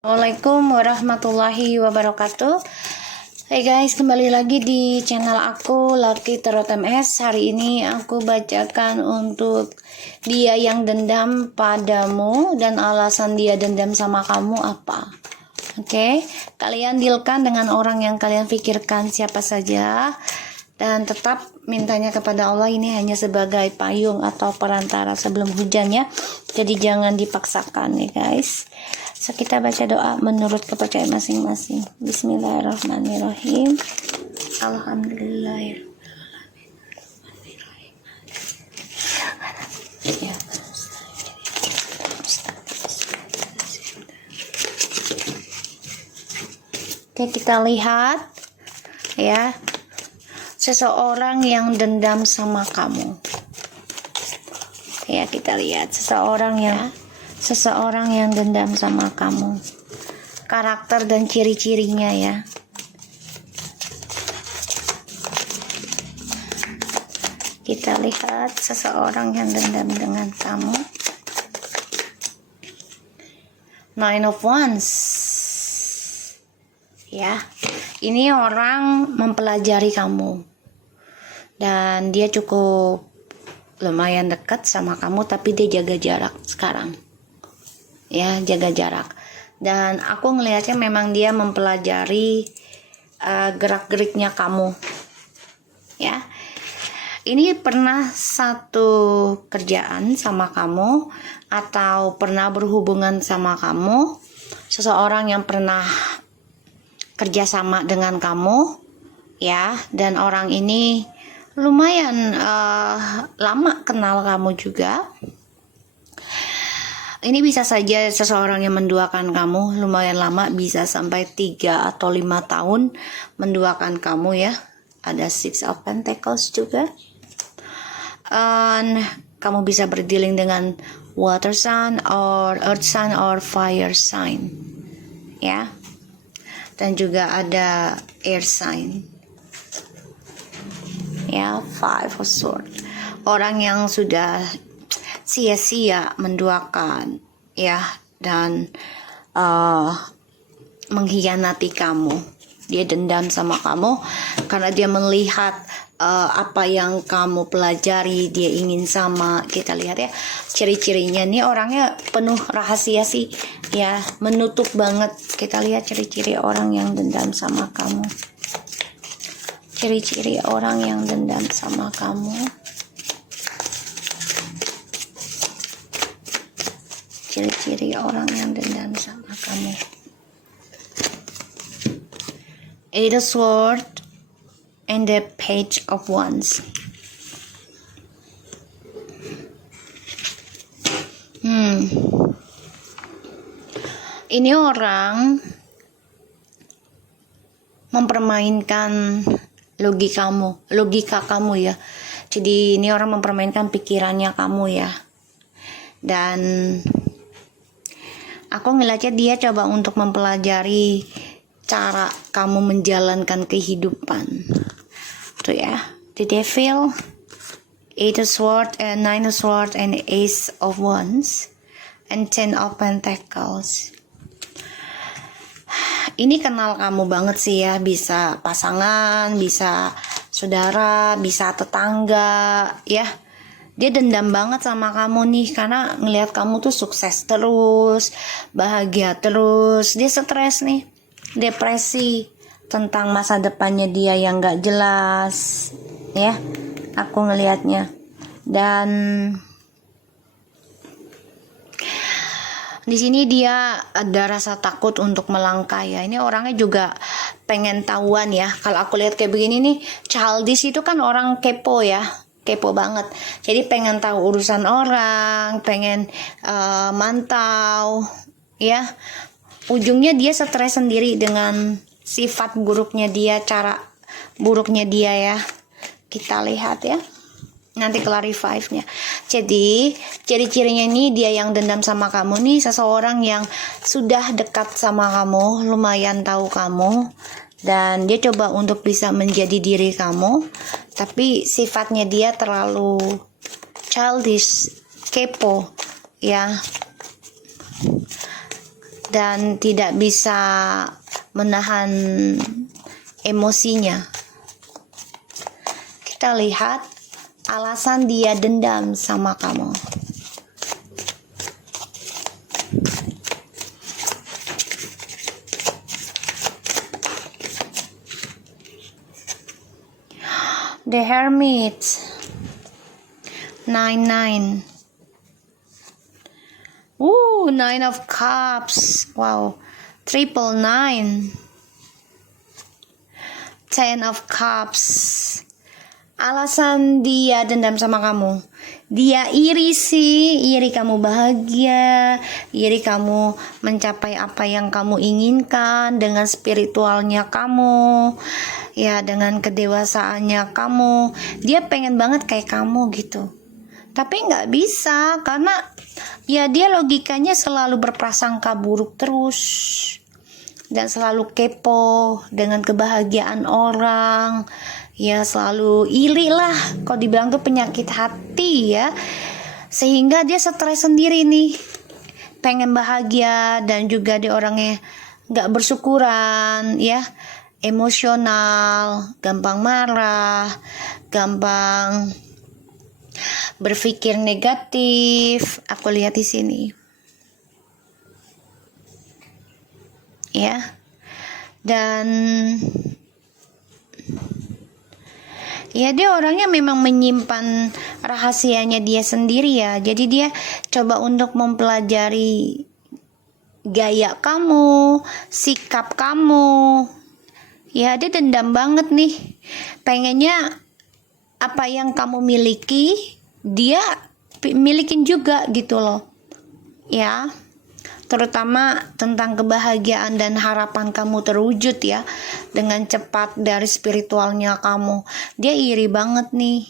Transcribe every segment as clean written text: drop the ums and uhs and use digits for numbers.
Assalamualaikum warahmatullahi wabarakatuh. Hai guys, kembali lagi di channel aku Lucky Tarot MS. Hari ini aku bacakan untuk dia yang dendam padamu dan alasan dia dendam sama kamu apa. Oke, kalian dealkan dengan orang yang kalian pikirkan siapa saja. Dan tetap mintanya kepada Allah, ini hanya sebagai payung atau perantara sebelum hujan ya. Jadi jangan dipaksakan ya guys. So, kita baca doa menurut kepercayaan masing-masing. Bismillahirrahmanirrahim. Alhamdulillah. Ya. Oke, kita lihat ya. Seseorang yang dendam sama kamu. Ya, kita lihat seseorang yang dendam sama kamu. Karakter dan ciri-cirinya ya. Kita lihat seseorang yang dendam dengan kamu. Nine of Wands. Ya. Ini orang mempelajari kamu. Dan dia cukup lumayan dekat sama kamu, tapi dia jaga jarak sekarang. Ya, jaga jarak. Dan aku ngelihatnya memang dia mempelajari gerak-geriknya kamu. Ya. Ini pernah satu kerjaan sama kamu atau pernah berhubungan sama kamu. Seseorang yang pernah kerjasama dengan kamu. Ya, dan orang ini lumayan lama kenal kamu juga. Ini bisa saja seseorang yang menduakan kamu lumayan lama, bisa sampai 3 atau 5 tahun menduakan kamu ya. Ada Six of Pentacles juga. Kamu bisa berdealing dengan water sign or earth sign or fire sign. Ya. Dan juga ada air sign. Ya, Five of Swords. Orang yang sudah sia-sia menduakan ya, dan mengkhianati kamu. Dia dendam sama kamu karena dia melihat apa yang kamu pelajari, dia ingin sama. Kita lihat ya ciri-cirinya. Nih orangnya penuh rahasia sih ya, menutup banget. Kita lihat ciri-ciri orang yang dendam sama kamu. Ciri-ciri orang yang dendam sama kamu. Ciri-ciri orang yang dendam sama kamu. Eight of Swords and the Page of Wands. Ini orang mempermainkan logika kamu ya. Jadi ini orang mempermainkan pikirannya kamu ya. Dan aku ngeliatnya dia coba untuk mempelajari cara kamu menjalankan kehidupan. Tuh ya, the Devil, Eight of Swords, and Nine of Swords, and Ace of Wands, and Ten of Pentacles. Ini kenal kamu banget sih ya, bisa pasangan, bisa saudara, bisa tetangga ya. Dia dendam banget sama kamu nih karena ngelihat kamu tuh sukses terus, bahagia terus. Dia stres nih, depresi tentang masa depannya dia yang gak jelas ya. Aku ngelihatnya. Dan di sini dia ada rasa takut untuk melangkah ya. Ini orangnya juga pengen tahuan ya. Kalau aku lihat kayak begini nih, childish itu kan orang kepo ya. Kepo banget. Jadi pengen tahu urusan orang, pengen mantau ya. Ujungnya dia stres sendiri dengan sifat buruknya dia, cara buruknya dia ya. Kita lihat ya. Nanti clarify-nya. Jadi ciri-cirinya ini dia yang dendam sama kamu nih, seseorang yang sudah dekat sama kamu, lumayan tahu kamu, dan dia coba untuk bisa menjadi diri kamu, tapi sifatnya dia terlalu childish, kepo ya. dan tidak bisa menahan emosinya. Kita lihat alasan dia dendam sama kamu. The Hermit, 9-9. Nine of Cups. Wow. 999. 10 of Cups. Alasan dia dendam sama kamu. Dia iri sih, iri kamu bahagia, iri kamu mencapai apa yang kamu inginkan dengan spiritualnya kamu, ya dengan kedewasaannya kamu. Dia pengen banget kayak kamu gitu. Tapi nggak bisa karena ya dia logikanya selalu berprasangka buruk terus. Dan selalu kepo dengan kebahagiaan orang. Ya selalu iri lah. Kalau dibilang tuh penyakit hati ya. Sehingga dia stres sendiri nih. Pengen bahagia dan juga dia orangnya gak bersyukuran ya. Emosional, gampang marah, gampang berpikir negatif. Aku lihat di sini. Ya. Dan ya dia orangnya memang menyimpan rahasianya dia sendiri ya. Jadi dia coba untuk mempelajari gaya kamu, sikap kamu. Ya dia dendam banget nih. Pengennya apa yang kamu miliki dia milikin juga gitu loh. Ya. Terutama tentang kebahagiaan dan harapan kamu terwujud ya dengan cepat dari spiritualnya kamu. Dia iri banget nih.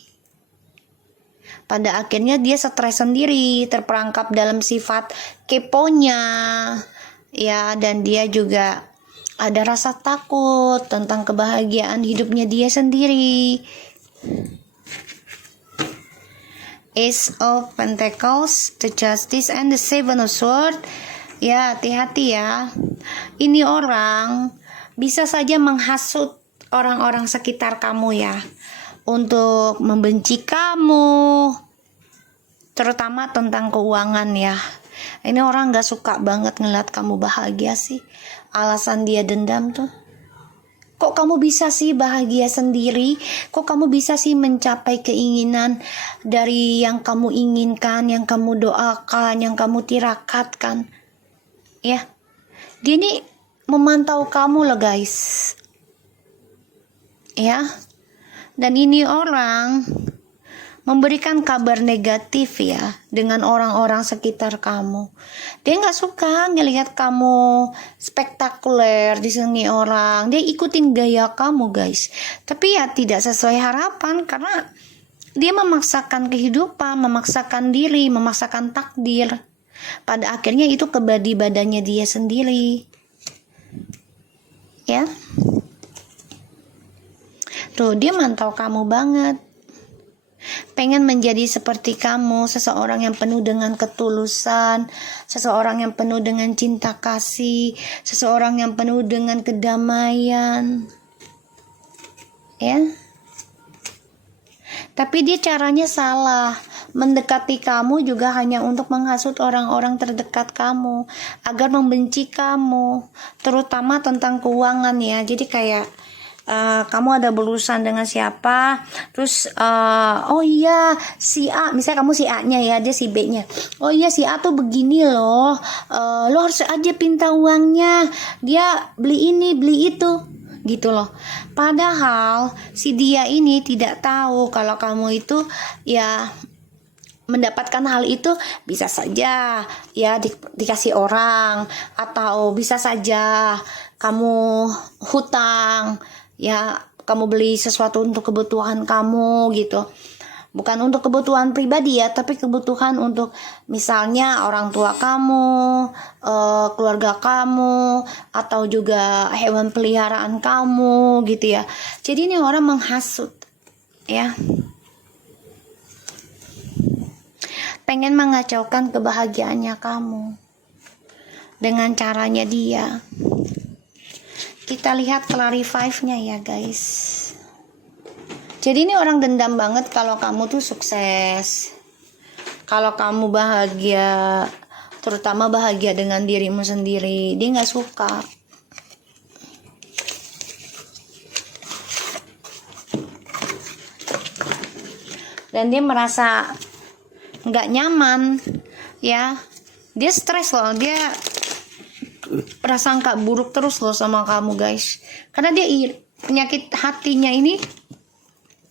Pada akhirnya dia stres sendiri, terperangkap dalam sifat keponya. Ya, dan dia juga ada rasa takut tentang kebahagiaan hidupnya dia sendiri. Ace of Pentacles, the Justice, and the Seven of Swords. Ya, hati-hati ya. Ini orang bisa saja menghasut orang-orang sekitar kamu ya. Untuk membenci kamu. Terutama tentang keuangan ya. Ini orang gak suka banget ngeliat kamu bahagia sih. Alasan dia dendam tuh. Kok kamu bisa sih bahagia sendiri? Kok kamu bisa sih mencapai keinginan dari yang kamu inginkan, yang kamu doakan, yang kamu tirakatkan? Ya, dia ini memantau kamu loh guys. Ya, dan ini orang memberikan kabar negatif ya dengan orang-orang sekitar kamu. Dia nggak suka ngelihat kamu spektakuler di sini orang. Dia ikutin gaya kamu guys. Tapi ya tidak sesuai harapan karena dia memaksakan kehidupan, memaksakan diri, memaksakan takdir. Pada akhirnya itu kebadi badannya dia sendiri. Ya. Tuh, dia mantau kamu banget. Pengen menjadi seperti kamu, seseorang yang penuh dengan ketulusan, seseorang yang penuh dengan cinta kasih, seseorang yang penuh dengan kedamaian. Ya. Tapi dia caranya salah. Mendekati kamu juga hanya untuk menghasut orang-orang terdekat kamu agar membenci kamu, terutama tentang keuangan ya. Jadi kayak kamu ada berurusan dengan siapa, terus oh iya si A, misalnya kamu si A-nya ya, dia si B-nya. Oh iya si A tuh begini loh, lo harus aja pinta uangnya, dia beli ini beli itu gitu loh. Padahal si dia ini tidak tahu kalau kamu itu ya mendapatkan hal itu bisa saja ya dikasih orang, atau bisa saja kamu hutang ya, kamu beli sesuatu untuk kebutuhan kamu gitu, bukan untuk kebutuhan pribadi ya, tapi kebutuhan untuk misalnya orang tua kamu, keluarga kamu, atau juga hewan peliharaan kamu gitu ya. Jadi ini orang menghasut ya, pengen mengacaukan kebahagiaannya kamu. dengan caranya dia. Kita lihat clarify-nya ya guys. Jadi ini orang dendam banget kalau kamu tuh sukses, kalau kamu bahagia, terutama bahagia dengan dirimu sendiri. Dia nggak suka. Dan dia merasa nggak nyaman, ya. Dia stres loh, dia prasangka buruk terus loh sama kamu guys. Karena dia penyakit hatinya ini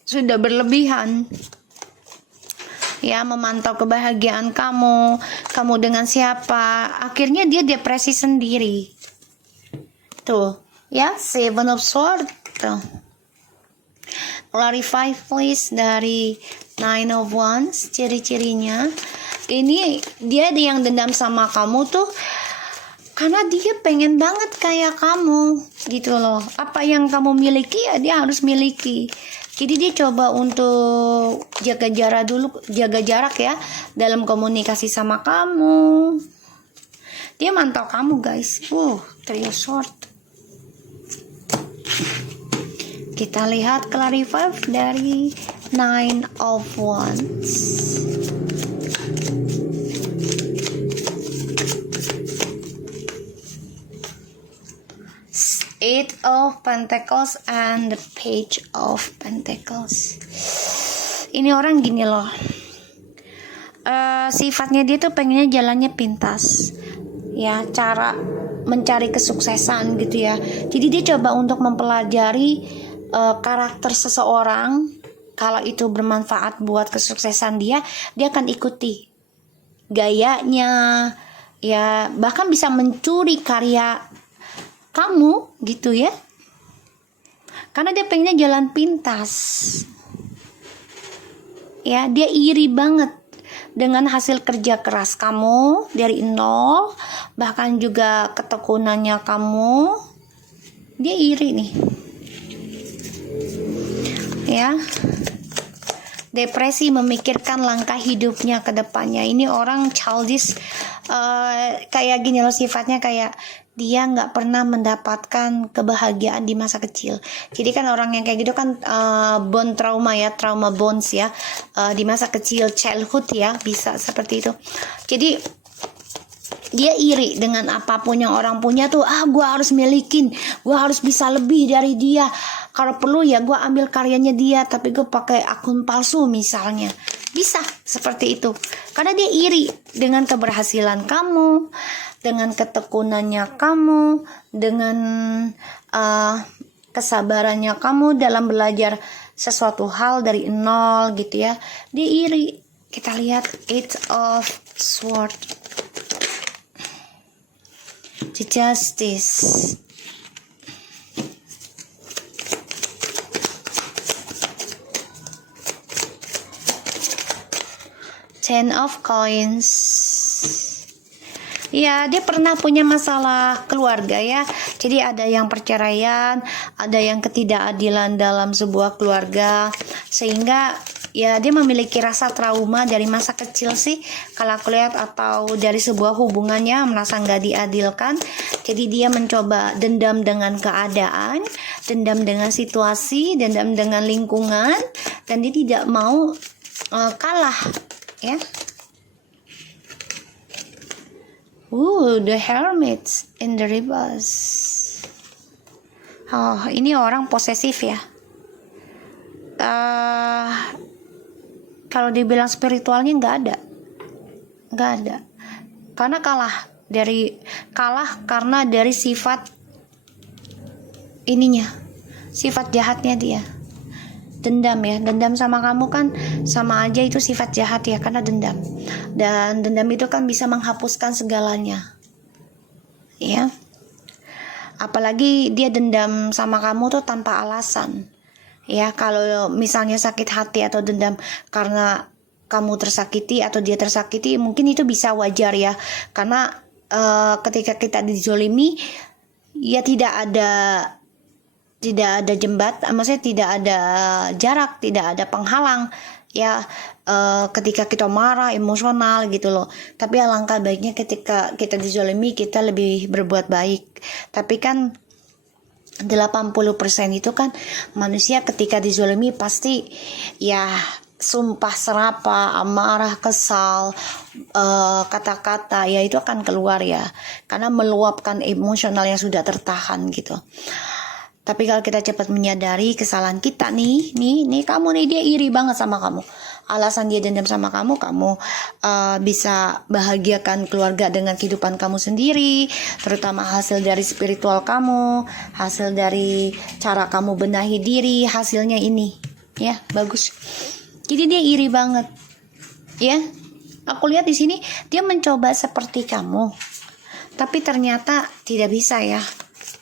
sudah berlebihan. Ya, memantau kebahagiaan kamu dengan siapa. Akhirnya dia depresi sendiri. Tuh, ya, Seven of Swords. Tuh. Clarify please dari Nine of Wands, ciri-cirinya. Ini dia yang dendam sama kamu tuh karena dia pengen banget kayak kamu gitu loh. Apa yang kamu miliki ya dia harus miliki. Jadi dia coba untuk jaga jarak ya dalam komunikasi sama kamu. Dia mantau kamu guys. Three of Swords. Kita lihat clarify dari Nine of Wands. Eight of Pentacles and the Page of Pentacles. Ini orang gini loh. Sifatnya dia tuh pengennya jalannya pintas. Ya, cara mencari kesuksesan gitu ya. Jadi dia coba untuk mempelajari karakter seseorang. Kalau itu bermanfaat buat kesuksesan dia akan ikuti gayanya, ya bahkan bisa mencuri karya kamu gitu ya, karena dia pengennya jalan pintas. Ya, dia iri banget dengan hasil kerja keras kamu dari nol, bahkan juga ketekunannya kamu. Dia iri nih. Ya. Depresi, memikirkan langkah hidupnya ke depannya. Ini orang childish, kayak gini loh sifatnya, kayak dia nggak pernah mendapatkan kebahagiaan di masa kecil. Jadi kan orang yang kayak gitu kan bone trauma ya, trauma bones ya, di masa kecil, childhood ya, bisa seperti itu. Jadi dia iri dengan apapun yang orang punya tuh. Gue harus milikin, gue harus bisa lebih dari dia. Kalau perlu ya gue ambil karyanya dia, tapi gue pakai akun palsu misalnya. Bisa seperti itu. Karena dia iri dengan keberhasilan kamu, dengan ketekunannya kamu, dengan kesabarannya kamu dalam belajar sesuatu hal dari nol gitu ya. Dia iri. Kita lihat Eight of Swords. The Justice. Ten of Coins. Ya, dia pernah punya masalah keluarga ya. Jadi ada yang perceraian, ada yang ketidakadilan dalam sebuah keluarga, sehingga ya dia memiliki rasa trauma dari masa kecil sih kalau aku lihat, atau dari sebuah hubungannya merasa nggak diadilkan. Jadi dia mencoba dendam dengan keadaan, dendam dengan situasi, dendam dengan lingkungan, dan dia tidak mau kalah ya. The Hermit in the reverse. Ini orang posesif ya. Kalau dibilang spiritualnya nggak ada. Karena kalah karena dari sifat ininya, sifat jahatnya dia. Dendam ya, dendam sama kamu kan sama aja itu sifat jahat ya, karena dendam. Dan dendam itu kan bisa menghapuskan segalanya. Ya. Apalagi dia dendam sama kamu tuh tanpa alasan. Ya, kalau misalnya sakit hati atau dendam karena kamu tersakiti atau dia tersakiti, mungkin itu bisa wajar ya. Karena ketika kita dizolimi, ya tidak ada maksudnya tidak ada jarak, tidak ada penghalang ya ketika kita marah, emosional gitu loh. Tapi alangkah baiknya ketika kita dizolimi kita lebih berbuat baik. Tapi kan 80% itu kan manusia ketika dizolimi pasti ya sumpah serapah, amarah, kesal, kata-kata ya itu akan keluar ya, karena meluapkan emosional yang sudah tertahan gitu. Tapi kalau kita cepat menyadari kesalahan kita nih kamu nih, dia iri banget sama kamu. Alasan dia dendam sama kamu bisa bahagiakan keluarga dengan kehidupan kamu sendiri, terutama hasil dari spiritual kamu, hasil dari cara kamu benahi diri, hasilnya ini ya bagus. Jadi dia iri banget ya. Aku lihat di sini dia mencoba seperti kamu, tapi ternyata tidak bisa ya,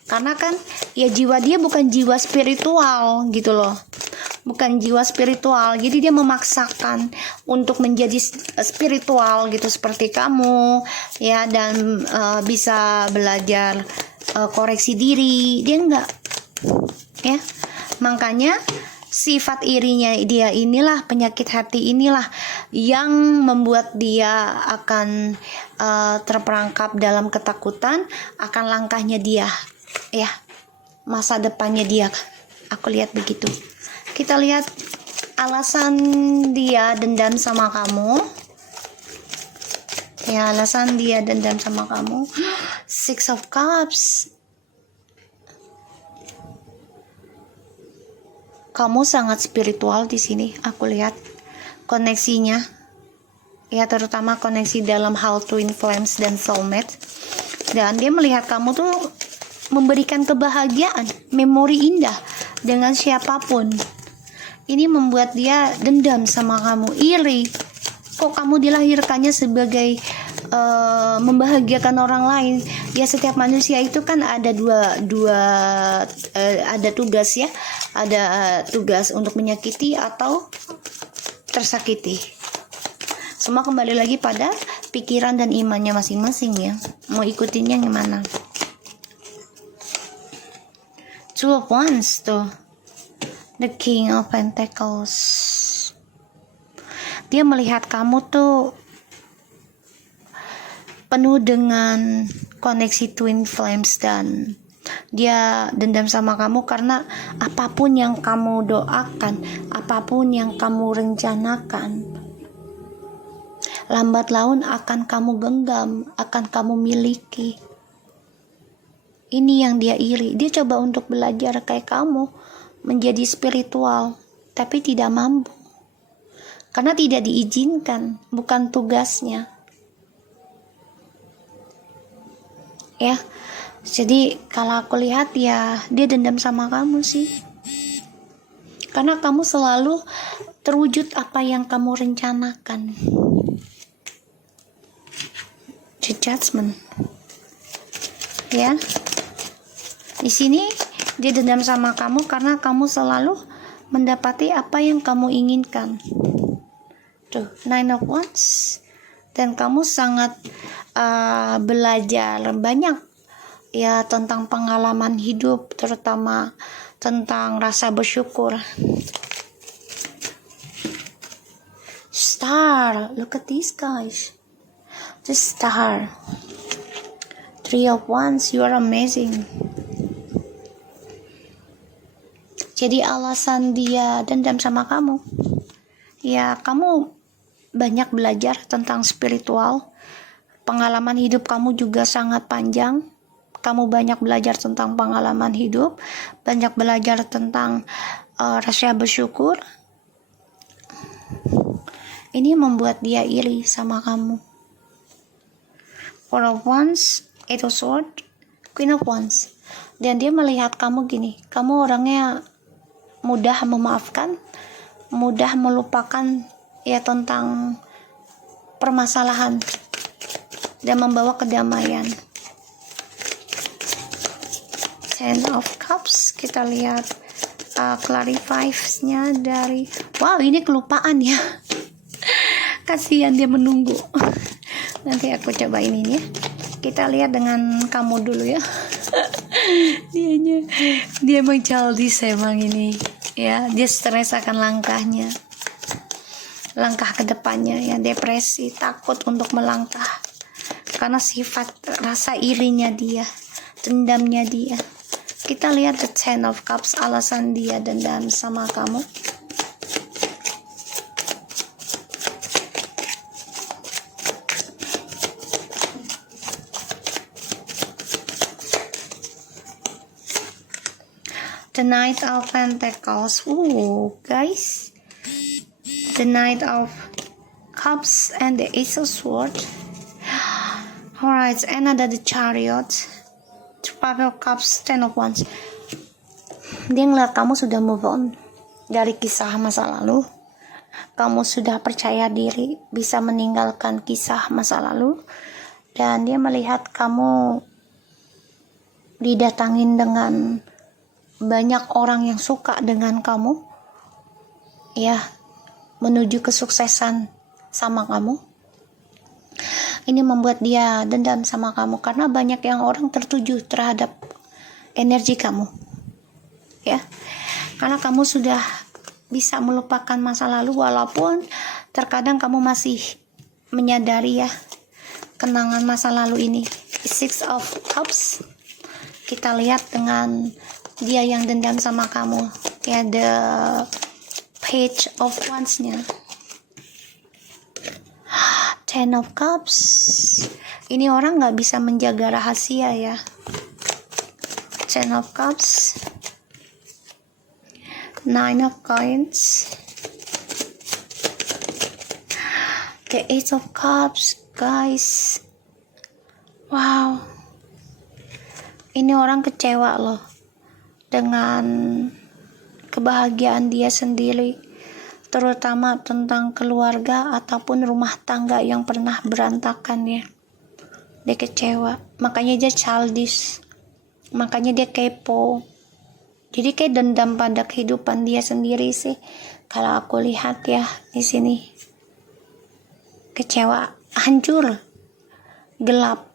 karena kan ya jiwa dia bukan jiwa spiritual gitu loh, bukan jiwa spiritual. Jadi dia memaksakan untuk menjadi spiritual gitu seperti kamu ya, dan bisa belajar koreksi diri. Dia enggak ya. Makanya sifat irinya dia inilah, penyakit hati inilah yang membuat dia akan terperangkap dalam ketakutan akan langkahnya dia ya, masa depannya dia. Aku lihat begitu. Kita lihat alasan dia dendam sama kamu ya, alasan dia dendam sama kamu. Six of Cups. Kamu sangat spiritual di sini. Aku lihat koneksinya ya, terutama koneksi dalam hal twin flames dan soulmate. Dan dia melihat kamu tuh memberikan kebahagiaan, memori indah dengan siapapun. Ini membuat dia dendam sama kamu, iri. Kok kamu dilahirkannya sebagai membahagiakan orang lain? Ya setiap manusia itu kan ada ada tugas ya, ada tugas untuk menyakiti atau tersakiti. Semua kembali lagi pada pikiran dan imannya masing-masing ya, mau ikutinnya gimana. Two of Wands tuh, the King of Pentacles. Dia melihat kamu tuh penuh dengan koneksi twin flames, dan dia dendam sama kamu karena apapun yang kamu doakan, apapun yang kamu rencanakan, lambat laun akan kamu genggam, akan kamu miliki. Ini yang dia iri. Dia coba untuk belajar kayak kamu, menjadi spiritual, tapi tidak mampu. Karena tidak diizinkan, bukan tugasnya. Ya, jadi kalau aku lihat ya dia dendam sama kamu sih, karena kamu selalu terwujud apa yang kamu rencanakan. The Judgment ya, di sini dia dendam sama kamu karena kamu selalu mendapati apa yang kamu inginkan. Tuh, Nine of Wands. Dan kamu sangat belajar banyak ya tentang pengalaman hidup, terutama tentang rasa bersyukur. Star, look at these guys. The Star. Three of Wands, you are amazing. Jadi alasan dia dendam sama kamu, ya kamu banyak belajar tentang spiritual. Pengalaman hidup kamu juga sangat panjang. Kamu banyak belajar tentang pengalaman hidup, banyak belajar tentang rasa bersyukur. Ini membuat dia iri sama kamu. Four of Wands, Eight of Swords, Queen of Wands. Dan dia melihat kamu gini, kamu orangnya mudah memaafkan, mudah melupakan ya tentang permasalahan dan membawa kedamaian. Ten of Cups, kita lihat clarify-nya dari, wow ini kelupaan ya. Kasihan dia menunggu. Nanti aku cobain ini ya. Kita lihat dengan kamu dulu ya. Dia emang childish emang ini ya, dia stres akan langkahnya. langkah ke depannya ya, depresi, takut untuk melangkah karena sifat rasa irinya dia, dendamnya dia. Kita lihat the Ten of Cups, alasan dia dendam sama kamu. The Knight of Pentacles. Guys, the Knight of Cups and the Ace of Swords. Alright, and ada the Chariot, the Five of Cups, Ten of Wands. Dia ngeliat kamu sudah move on dari kisah masa lalu. Kamu sudah percaya diri bisa meninggalkan kisah masa lalu. Dan dia melihat kamu didatangin dengan banyak orang yang suka dengan kamu. Ya, menuju kesuksesan sama kamu. Ini membuat dia dendam sama kamu karena banyak yang orang tertuju terhadap energi kamu. Ya. Karena kamu sudah bisa melupakan masa lalu walaupun terkadang kamu masih menyadari ya kenangan masa lalu ini. Six of Cups. Kita lihat dengan dia yang dendam sama kamu. Ya, the Page of Wands-nya. Ten of Cups. Ini orang gak bisa menjaga rahasia ya. Ten of Cups. Nine of Coins. The Eight of Cups. Guys. Wow. Ini orang kecewa loh dengan kebahagiaan dia sendiri, terutama tentang keluarga ataupun rumah tangga yang pernah berantakan ya. Dia kecewa, makanya dia childish, makanya dia kepo. Jadi kayak dendam pada kehidupan dia sendiri sih. Kalau aku lihat ya di sini, kecewa, hancur, gelap,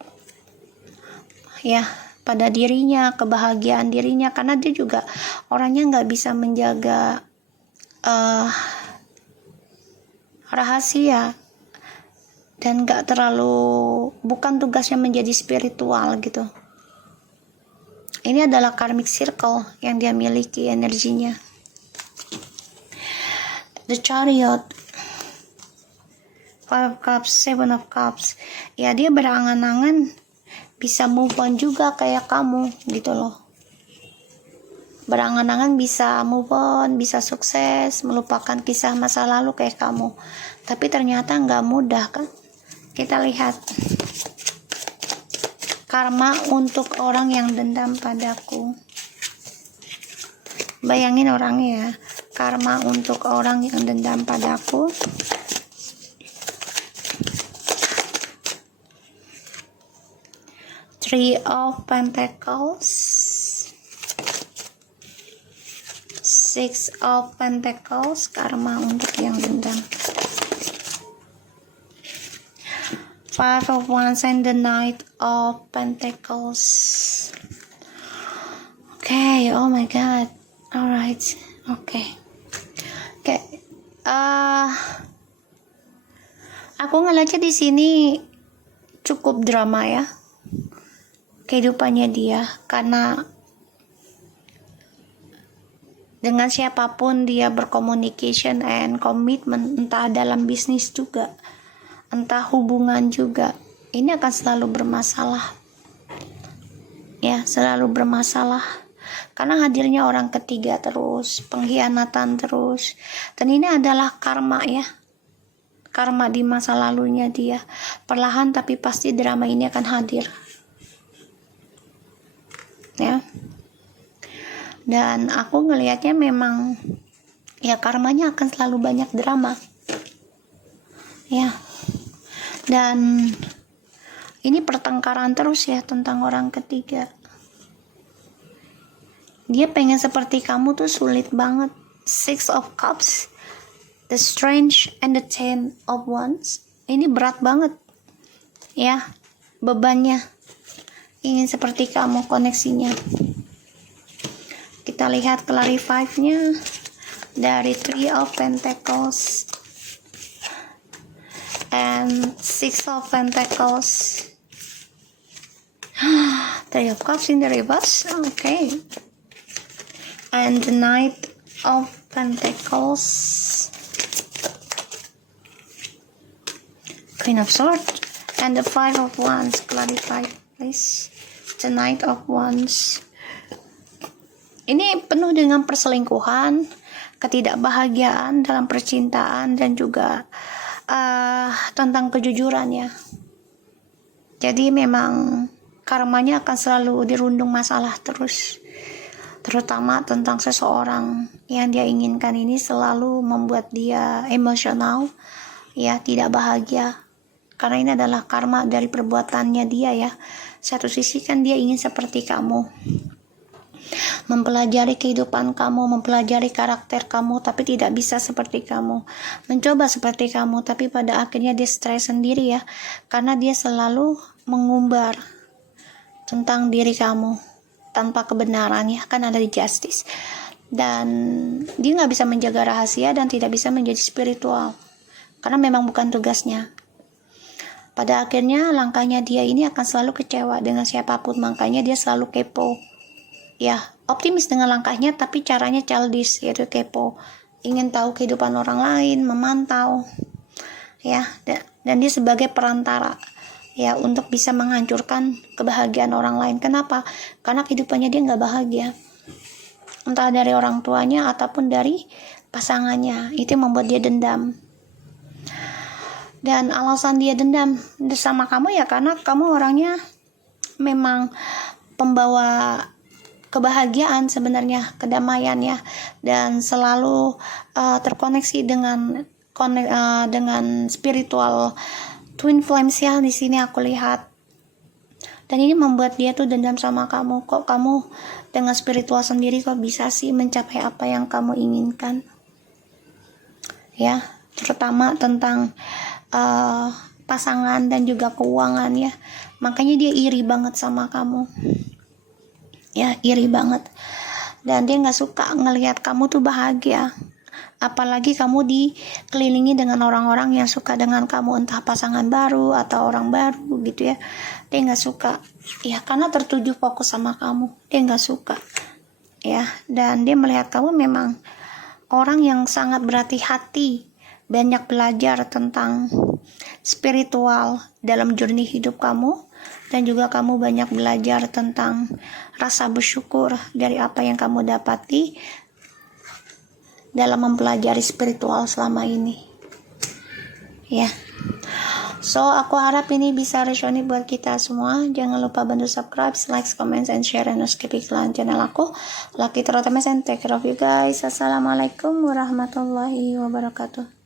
ya. Pada dirinya, kebahagiaan dirinya, karena dia juga orangnya nggak bisa menjaga rahasia dan nggak terlalu, bukan tugasnya menjadi spiritual gitu. Ini adalah karmic circle yang dia miliki energinya. The Chariot, Five of Cups, Seven of Cups. Ya, dia berangan-angan bisa move on juga kayak kamu gitu loh. Berangan-angan bisa move on, bisa sukses, melupakan kisah masa lalu kayak kamu. Tapi ternyata nggak mudah kan. Kita lihat karma untuk orang yang dendam padaku. Bayangin orangnya ya, karma untuk orang yang dendam padaku. Three of Pentacles, Six of Pentacles, karma untuk yang dendam. Five of Wands and the Knight of Pentacles. Okay, oh my God. Alright, okay. Aku ngeliatnya di sini cukup drama ya. Kehidupannya dia, karena dengan siapapun dia bercommunication and commitment, entah dalam bisnis juga, entah hubungan juga, ini akan selalu bermasalah ya, selalu bermasalah karena hadirnya orang ketiga terus, pengkhianatan terus, dan ini adalah karma ya, karma di masa lalunya dia. Perlahan tapi pasti drama ini akan hadir ya. Dan aku ngelihatnya memang ya karmanya akan selalu banyak drama ya. Dan ini pertengkaran terus ya tentang orang ketiga. Dia pengen seperti kamu tuh sulit banget. Six of Cups, the Strange and the Ten of Wands. Ini berat banget ya bebannya. Ingin seperti kamu koneksinya. Kita lihat clarify-nya dari Three of Pentacles. and Six of Pentacles. Three of Cups in the reverse. Okay. And the Knight of Pentacles. Queen of Swords. And the Five of Wands. Clarify, please. The Knight of Wands. Ini penuh dengan perselingkuhan, ketidakbahagiaan dalam percintaan, dan juga tentang kejujuran ya. Jadi memang karmanya akan selalu dirundung masalah terus, terutama tentang seseorang yang dia inginkan ini selalu membuat dia emosional ya, tidak bahagia, karena ini adalah karma dari perbuatannya dia ya. Satu sisi kan dia ingin seperti kamu, mempelajari kehidupan kamu, mempelajari karakter kamu, tapi tidak bisa seperti kamu. Mencoba seperti kamu, tapi pada akhirnya dia stres sendiri ya, karena dia selalu mengumbar tentang diri kamu tanpa kebenaran ya, kan ada di justice. Dan dia nggak bisa menjaga rahasia dan tidak bisa menjadi spiritual, karena memang bukan tugasnya. Pada akhirnya langkahnya dia ini akan selalu kecewa dengan siapapun, makanya dia selalu kepo. Ya, optimis dengan langkahnya, tapi caranya childish, yaitu kepo. Ingin tahu kehidupan orang lain, memantau. Ya, dan dia sebagai perantara ya untuk bisa menghancurkan kebahagiaan orang lain. Kenapa? Karena kehidupannya dia nggak bahagia. Entah dari orang tuanya ataupun dari pasangannya. Itu membuat dia dendam. Dan alasan dia dendam sama kamu ya karena kamu orangnya memang pembawa kebahagiaan sebenarnya, kedamaian ya, dan selalu terkoneksi dengan spiritual twin flames ya, di sini aku lihat. Dan ini membuat dia tuh dendam sama kamu. Kok kamu dengan spiritual sendiri kok bisa sih mencapai apa yang kamu inginkan ya, terutama tentang pasangan dan juga keuangan ya. Makanya dia iri banget sama kamu ya, iri banget, dan dia nggak suka ngelihat kamu tuh bahagia, apalagi kamu dikelilingi dengan orang-orang yang suka dengan kamu, entah pasangan baru atau orang baru gitu ya. Dia nggak suka ya, karena tertuju fokus sama kamu, dia nggak suka ya. Dan dia melihat kamu memang orang yang sangat berhati-hati, banyak belajar tentang spiritual dalam journey hidup kamu, dan juga kamu banyak belajar tentang rasa bersyukur dari apa yang kamu dapati dalam mempelajari spiritual selama ini ya. So aku harap ini bisa resonate buat kita semua. Jangan lupa bantu subscribe, like, comment, and share, and skip iklan channel aku. Lucky Terotama and take care of you guys. Assalamualaikum warahmatullahi wabarakatuh.